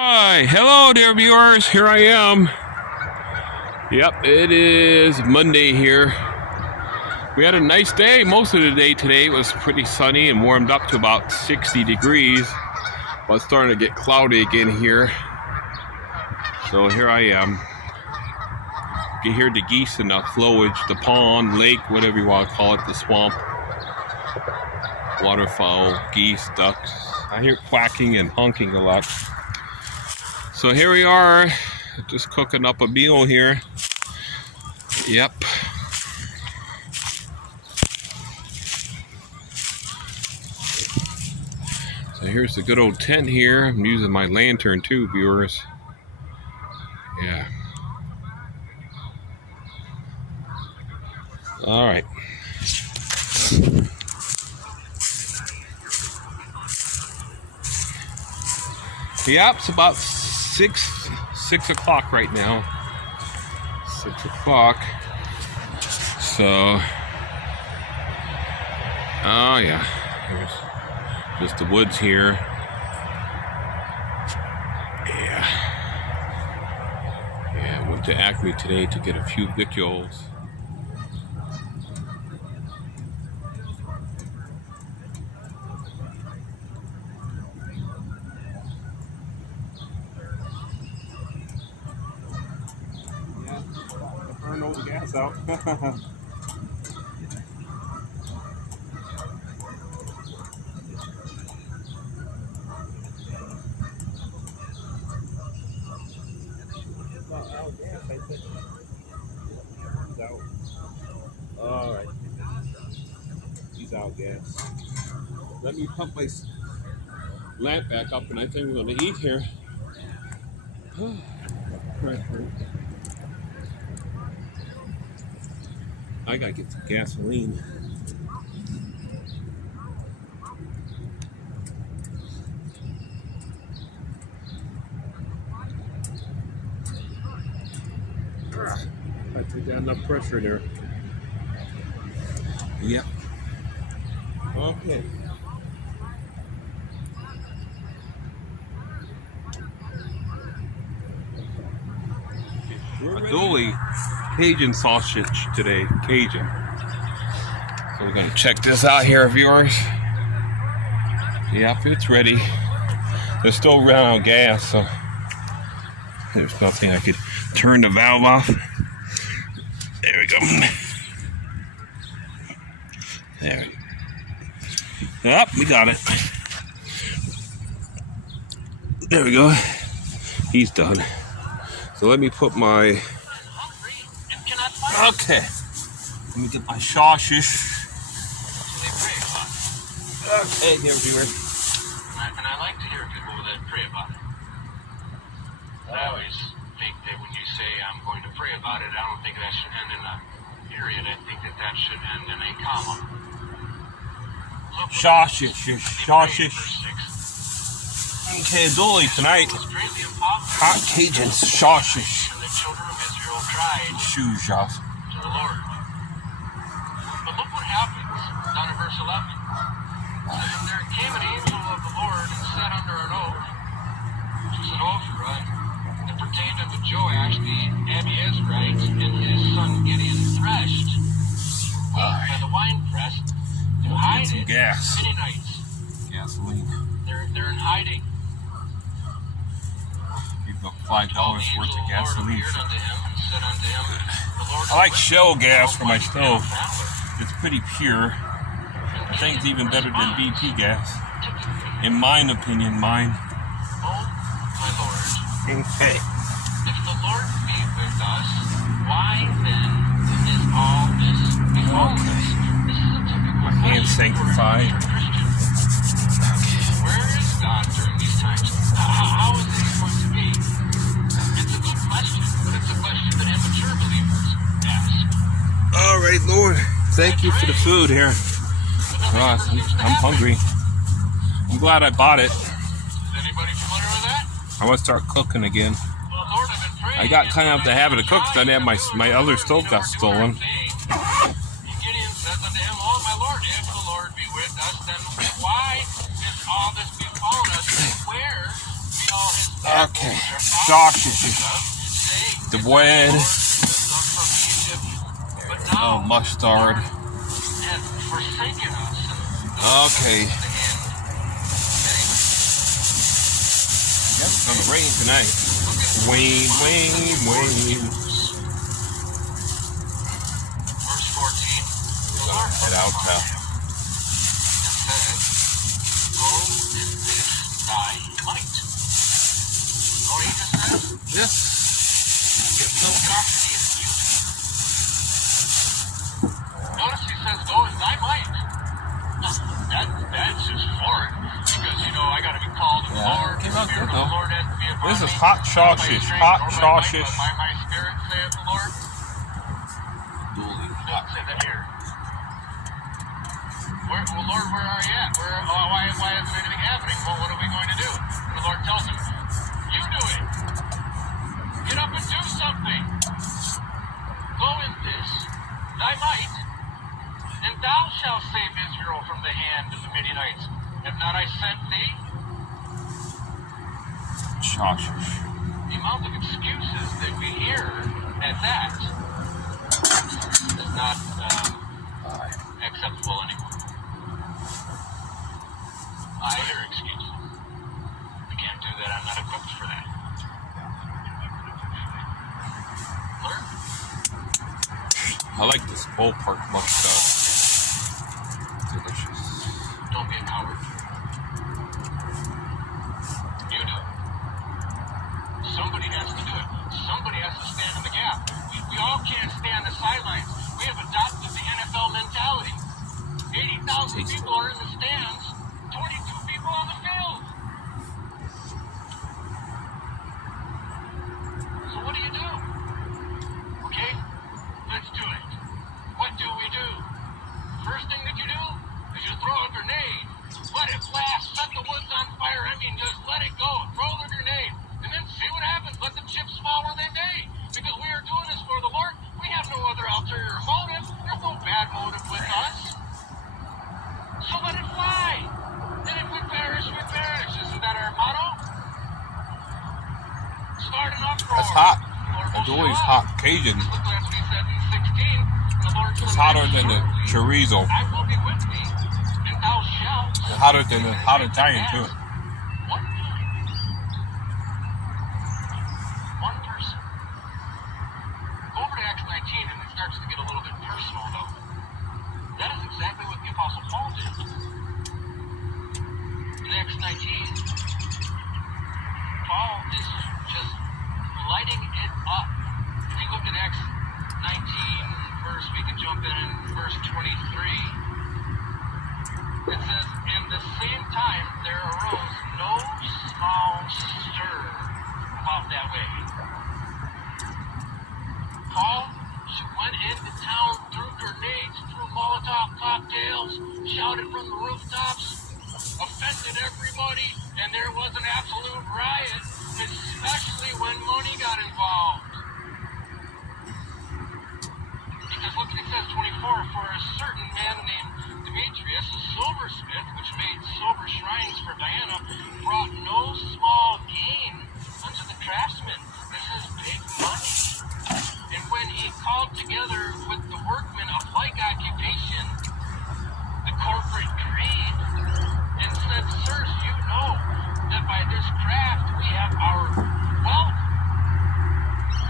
Hi, hello dear viewers, here I am. Yep, it is Monday here. We had a nice day most of the day today. It was pretty sunny and warmed up to about 60 degrees. But it's starting to get cloudy again here. So here I am. You can hear the geese and the flowage, the pond, lake, whatever you want to call it, the swamp. Waterfowl, geese, ducks. I hear quacking and honking a lot. So here we are, just cooking up a meal here. Yep. So here's the good old tent here. I'm using my lantern too, viewers. Yeah. All right. Yep, it's about 6 o'clock right now. 6 o'clock. So, oh yeah, there's just the woods here. Yeah, went to Acme today to get a few victuals. Burn all the gas out. All right. He's out gas. Let me pump my lamp back up, and I think we're going to eat here. I gotta get some gasoline. I took down enough pressure there. Yep. Okay. A Dolly Cajun sausage today, Cajun. So we're gonna check this out here, viewers. Yep, it's ready. They're still running out of gas, so there's nothing I could turn the valve off. There we go. There we go. Yep, we got it. There we go. He's done. So let me put my... Okay. Let me get my sausage. Okay, here, viewer. And I like to hear people that pray about it. I always think that when you say, I'm going to pray about it, I don't think that should end in a period. I think that that should end in a comma. Sausage. Okay, Dolly tonight. Hot Cajun sausage. The children of Israel cried Shoes off. to the Lord. But look what happens down in verse 11. And there came an angel of the Lord and sat under an oak, which was an Ophrah, that pertained unto Joash the Abiezrite, and his son Gideon threshed by the winepress to hide some it gas. many nights. Gasoline. They're in hiding. Give up $5 worth of gasoline. I I like Shell gas for my stove. It's pretty pure. I think it's even better than BP gas. In my opinion, mine. Oh, my Lord. Okay. If the Lord be with us, why then is all this befallen us? This is a typical Hands sanctified. Where is God during these times? How is it going to be? It's a good question, but it's a question that immature believers ask. All right, Lord. Thank you for the food here. Oh, I'm hungry. I'm glad I bought it. Is anybody familiar with that? I want to start cooking again. Well, Lord, I've been praying. I got kind of the habit of cooking. I didn't have my other stove got stolen. Gideon says unto him, Oh, my Lord, if the Lord be with us, then why is all this befallen us? Where be all his Okay, sausage, the bread, oh, mustard. Okay. Yep, it's gonna rain tonight. Rain. Verse 14. Head out now. Go in this thy might. Oh, he just said? Yes. No custody is used. Notice he says, go in thy might. That's just foreign. Because, you know, I got to be called to the Lord. Came out good, The though. Lord has to be upon This is me. hot sausage. Hot sausage. By my spirit, saith the Lord. Duly Doesn't hot. say that here. Lord, where are you at? Why isn't anything happening? Well, what are we going to do? And the Lord tells him, you do it. Get up and do something. Go in this, thy might, and thou shalt save Israel from the hand of the Midianites. Have not I sent thee? Sausage. The amount of excuses that we hear at that is not acceptable anymore. I hear excuses. I can't do that. I'm not equipped for that. Learn. I like this ballpark mustard. Delicious. Don't be a coward. You do. Somebody has to do it. Somebody has to stand in the gap. We all can't stay on the sidelines. We have adopted the NFL mentality. 80,000 people are in the stands, 22 people on the field. So what do you do? Okay, let's do it. What do we do? First thing that you do is you throw a grenade. Let it blast, set the woods on fire. I mean, just let it go. Throw the grenade. And then see what happens. Let the chips fall where they may. Because we are doing this for the Lord. We have no other ulterior motive. There's no bad motive with us. So let it fly. And if we perish, we perish. Isn't that our motto? Start an uproar. That's hot. Lord will It's always show hot. up. Cajun. Look what he said in 16. The Lord It's said, hotter than the "Surely chorizo. I will be with thee, and thou shalt." It's hotter than the hot Italian too. One time. One person. Go over to Acts 19 and it starts to get a little bit personal though. That is exactly what the Apostle Paul did. In Acts 19, Paul is just lighting it up. If you look at Acts 19, we can jump in verse 23. It says, "In the same time there arose no small stir about that way." Paul went into town, threw grenades, threw Molotov cocktails, shouted from the rooftops, offended everybody, and there was an absolute riot, especially when money got involved. Because look, it says 24, "For a certain man named Demetrius, a silversmith, which made silver shrines for Diana, brought no small gain unto the craftsmen." This is big money. "And when he called together with the workmen of like occupation, the corporate creed, and said, 'Sirs, you know that by this craft we have our wealth.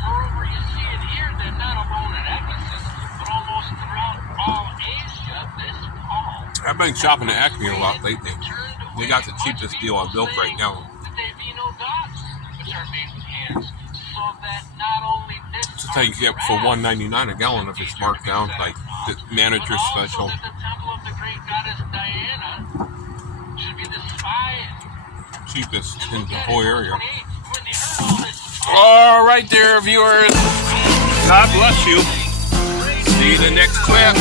Moreover, you see and hear that not alone at Ephesus, but almost throughout all Asia, this Paul." I've been shopping at Acme a lot lately. They got the cheapest deal on milk right now. "That they be no gods, which are made with hands, so that not only this That's how you get for $1.99 a gallon if it's marked down like the manager special. that the temple of the great goddess Diana should be despised." Cheapest in the whole area. When they heard all this, All right there, viewers. God bless you. See you in the next clip.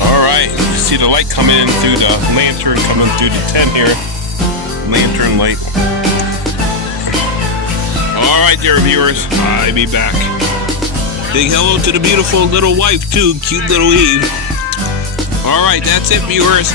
All right, you see the light coming in through the lantern, coming through the tent here. Lantern light. All right there, viewers. I'll be back. Big hello to the beautiful little wife too, cute little Eve. All right, that's it, viewers.